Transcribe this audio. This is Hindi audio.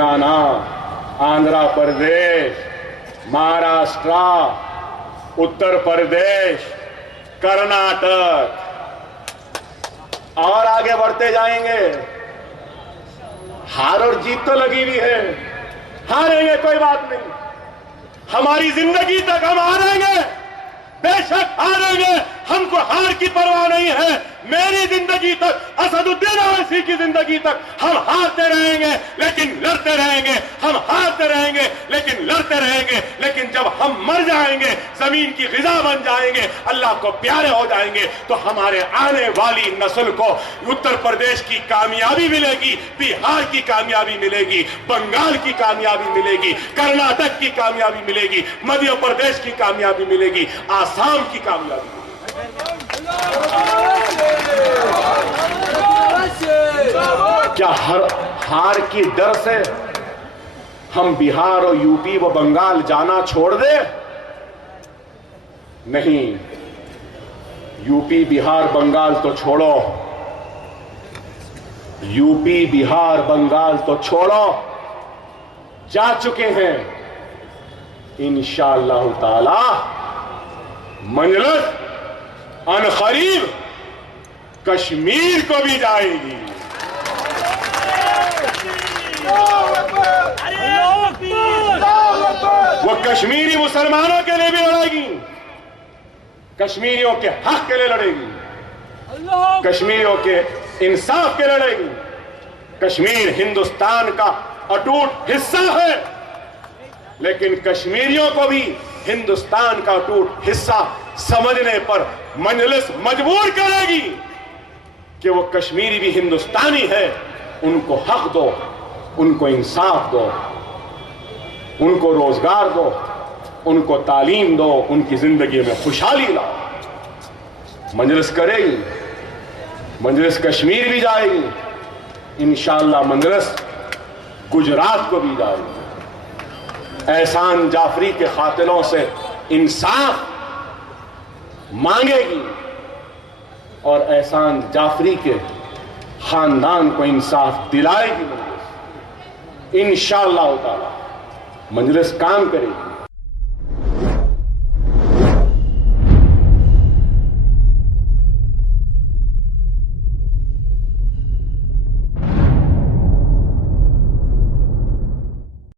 तेलंगाना, आंध्र प्रदेश, महाराष्ट्र, उत्तर प्रदेश, कर्नाटक और आगे बढ़ते जाएंगे। हार और जीत तो लगी हुई है, हारेंगे कोई बात नहीं, हमारी जिंदगी तक हम हारेंगे, बेशक हारेंगे, हमको हार की परवाह नहीं है। मेरी जिंदगी तक, असदुद्दीन ओवैसी की जिंदगी तक हम हारते रहेंगे लेकिन लड़ते रहेंगे, हम हारते रहेंगे लेकिन लड़ते रहेंगे। लेकिन जब हम मर जाएंगे, जमीन की ग़िज़ा बन जाएंगे, अल्लाह को प्यारे हो जाएंगे, तो हमारे आने वाली नस्ल को उत्तर प्रदेश की कामयाबी मिलेगी, बिहार की कामयाबी मिलेगी, बंगाल की कामयाबी मिलेगी, कर्नाटक की कामयाबी मिलेगी, मध्य प्रदेश की कामयाबी मिलेगी, आसाम की कामयाबी मिलेगी। क्या हार की डर से हम बिहार और यूपी व बंगाल जाना छोड़ दे? नहीं, यूपी बिहार बंगाल तो छोड़ो, यूपी बिहार बंगाल तो छोड़ो, जा चुके हैं। इंशाअल्लाह ताला मंजलिस अनक़रीब कश्मीर को भी जाएगी। वो कश्मीरी मुसलमानों के लिए भी लड़ेगी, कश्मीरियों के हक के लिए लड़ेगी, कश्मीरियों के इंसाफ के लिए लड़ेगी। कश्मीर हिंदुस्तान का अटूट हिस्सा है, लेकिन कश्मीरियों को भी हिंदुस्तान का अटूट हिस्सा समझने पर मजलिस मजबूर करेगी कि वो कश्मीरी भी हिंदुस्तानी है। उनको हक दो, उनको इंसाफ दो, उनको रोजगार दो, उनको तालीम दो, उनकी जिंदगी में खुशहाली लाओ। मजलिस करेगी, मजलिस कश्मीर भी जाएगी, इंशाअल्लाह मजलिस गुजरात को भी जाएगी। एहसान जाफरी के कातिलों से इंसाफ मांगेगी और एहसान जाफरी के खानदान को इंसाफ दिलाएगी। इंशाअल्लाह ताला मजलिस काम करेगी।